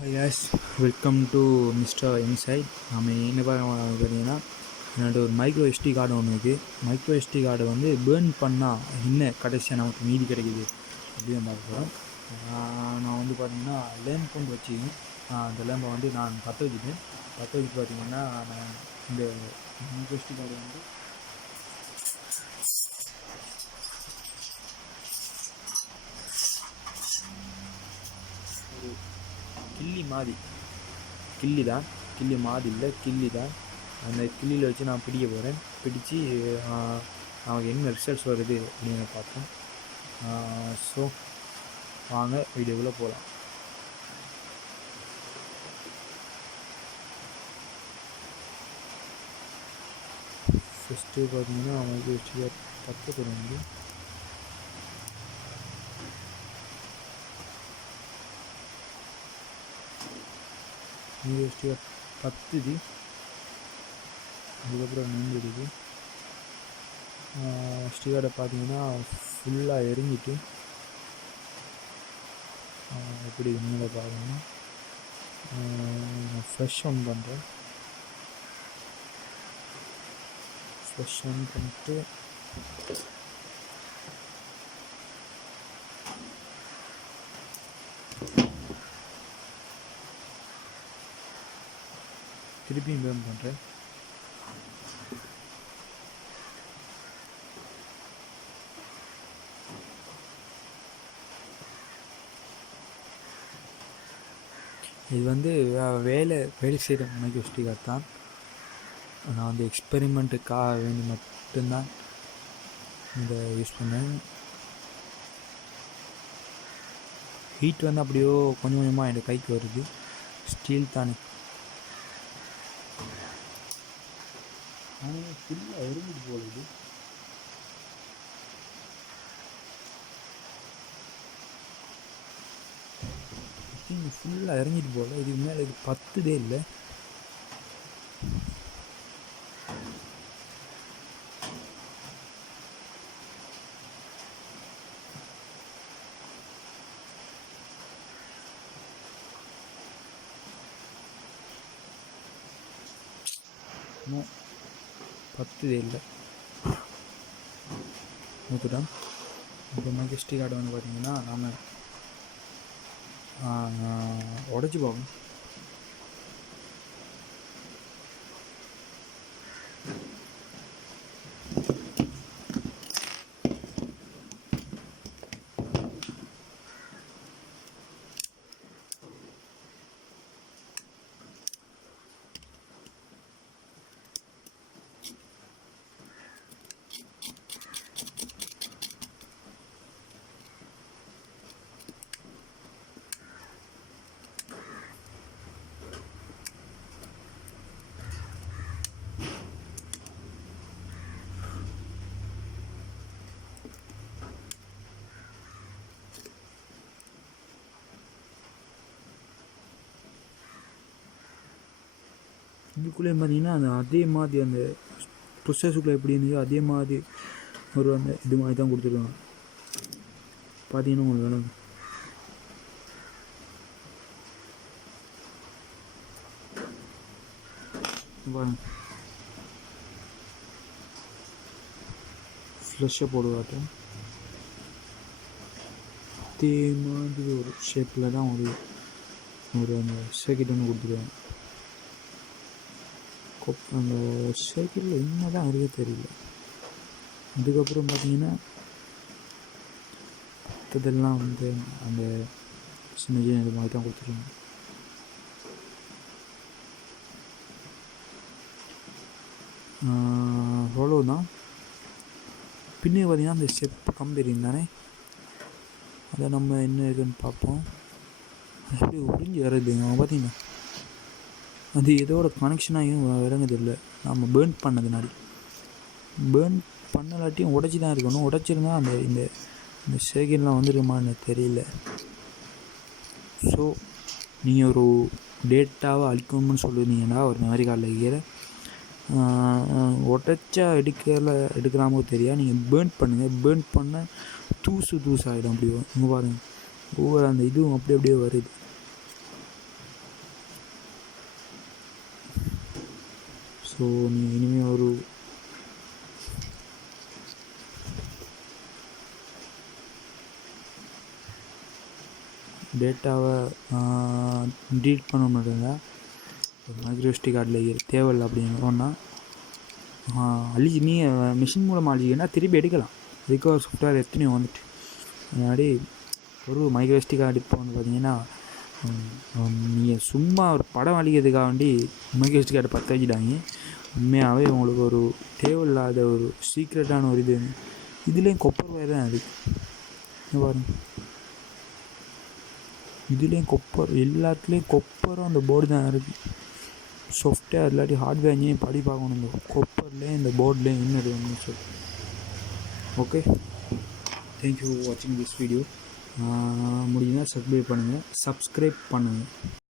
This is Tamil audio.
Hi guys, welcome to mister inside. நம்ம என்ன பார்த்தீங்கன்னா என்னோட ஒரு மைக்ரோ எஸ்டி கார்டு ஒன்று இருக்குது. மைக்ரோ எஸ்டி கார்டை வந்து பேர்ன் பண்ணால் என்ன கடைசியாக நமக்கு மீதி கிடைக்குது அப்படின்னு பார்க்குறோம். நான் வந்து பார்த்திங்கன்னா லேம்ப் கொண்டு வச்சுக்கேன். அந்த லேம்பை வந்து நான் பற்ற வச்சுட்டேன். பற்ற வச்சு பார்த்திங்கன்னா நான் இந்த மைக்ரோ எஸ்டி கார்டு வந்து ஒரு கிள்ளி தான் கிள்ளி தான். அந்த கிள்ளியில் வச்சு நான் பிடிக்க போகிறேன். பிடிச்சி நமக்கு என்ன ரிசல்ட்ஸ் வருது அப்படின்னு பார்ப்போம். ஸோ வாங்க வீடியோக்குள்ளே போகலாம். ஃபஸ்ட்டு பார்த்தீங்கன்னா அவங்களுக்கு வச்சு பக்கத்தில் வந்து யூனிவர்சிட்டி பத்துது. அதுக்கப்புறம் நீங்கிடுது. ஸ்டீகார்டை பார்த்தீங்கன்னா ஃபுல்லாக எரிஞ்சிட்டு எப்படி நீங்கள பார்த்தீங்கன்னா நான் ஃப்ரெஷ் ஆன் பண்ணுறேன். ஃப்ரெஷ் ஆன் பண்ணிட்டு திருப்பியும் பேர்ன் பண்ணுறேன். இது வந்து வேலை செய்கிற மைக்ரோ எஸ்டி கார்டு தான். நான் வந்து எக்ஸ்பெரிமெண்ட்டுக்காக வேண்டி மட்டும்தான் இந்த யூஸ் பண்ணேன். ஹீட் வந்து அப்படியோ கொஞ்சம் கொஞ்சமாக என் கைக்கு வருது. ஸ்டீல் தானே, ஆனால் ஃபுல்லாக எரிஞ்சிட்டு போகுது. ஃபுல்லாக இறங்கிட்டு போகல. இதுக்கு மேலே இது பத்துதே இல்லை. பத்துதே இல்லை. ஊற்றுட்டோம். இப்போ மைக்ரோ எஸ்டி கார்டு வந்து பார்த்திங்கன்னா நாம் உடச்சி பார்க்கணும். இதுக்குள்ளே பார்த்தீங்கன்னா அந்த அதே மாதிரி அந்த ப்ரொசஸுக்குள்ளே எப்படி இருந்துச்சோ அதே மாதிரி ஒரு அந்த இது மாதிரி தான் கொடுத்துருக்காங்க. பார்த்தீங்கன்னா உங்களுக்கு வேணும். பாருங்க, ஃப்ளஷை போடுவாட்டும் அதே மாதிரி ஒரு ஷேப்பில் தான் ஒரு அந்த சர்க்கிட் ஒன்று கொடுத்துருவாங்க. அந்த சைக்கிளில் என்ன தான் அறிய தெரியல. அதுக்கப்புறம் பார்த்தீங்கன்னா மற்றதெல்லாம் வந்து அந்த சின்ன சின்ன இது மாதிரி தான் கொடுத்துருவாங்க. அவ்வளோ தான். பின்னே பார்த்தீங்கன்னா அந்த செப்பு கம்பெனி தானே, அதை நம்ம என்ன இருக்குன்னு பார்ப்போம். அது எப்படி உறிஞ்சி வர்றதுங்க பார்த்தீங்கன்னா அது எதோட கனெக்ஷனாகவும் இறங்குது இல்லை. நம்ம பேர்ன் பண்ணதுனாடி பேர்ன் பண்ணலாட்டியும் உடச்சி தான் இருக்கணும். உடச்சிருந்தா அந்த இந்த இந்த சர்க்கிட்லாம் வந்துருமான்னு தெரியல. ஸோ நீங்கள் ஒரு டேட்டாவை அழிக்கணும்னு சொல்லியிருந்தீங்கன்னா ஒரு மெமரி கார்டில் இருக்கிற உடச்சா எடுக்கலாமோ தெரியா. நீங்கள் பேர்ன் பண்ணுங்கள். பேர்ன் பண்ண தூசு ஆகிடும். அப்படியே இங்கே பாருங்கள், ஒவ்வொரு அந்த இதுவும் அப்படியே வருது. ஸோ நீங்கள் இனிமேல் ஒரு டேட்டாவை டீட் பண்ணணும் இருந்தால் மைக்ரோஎஸ்டி கார்டில் தேவையில்லை அப்படின்னா அழிச்சு நீங்கள் மிஷின் மூலமாக அழிச்சிங்கன்னா திருப்பி எடுக்கலாம். அதுக்கு ஒரு சாஃப்ட்வேர் எத்தனையோ வந்துட்டு முன்னாடி ஒரு மைக்ரோஎஸ்டி கார்டு இப்போ வந்து பார்த்தீங்கன்னா நீங்கள் சும்மா ஒரு படம் அழிக்கிறதுக்காக வேண்டி மைக்ரோஎஸ்டி கார்டு பற்ற வச்சுட்டாங்க. உண்மையாகவே உங்களுக்கு ஒரு தேவையில்லாத ஒரு சீக்ரெட்டான ஒரு இது இதுலேயும் கொப்பர் வயர் தான் இருக்குது பாருங்க. இதுலேயும் கொப்பர், எல்லாத்துலேயும் கொப்பரும் அந்த போர்டு தான் இருக்குது. சாஃப்ட்வேர் இல்லாட்டி ஹார்ட்வேர் இன்ஜினியரிங் படி பார்க்கணும் இந்த கொப்பர்லேயும் இந்த போர்ட்லேயும் என்ன இருக்குன்னு சொல்லி. ஓகே, தேங்க்யூ ஃபார் வாட்சிங் திஸ் வீடியோ. முடிஞ்சால் சப்ஸ்கிரைப் பண்ணுங்கள்.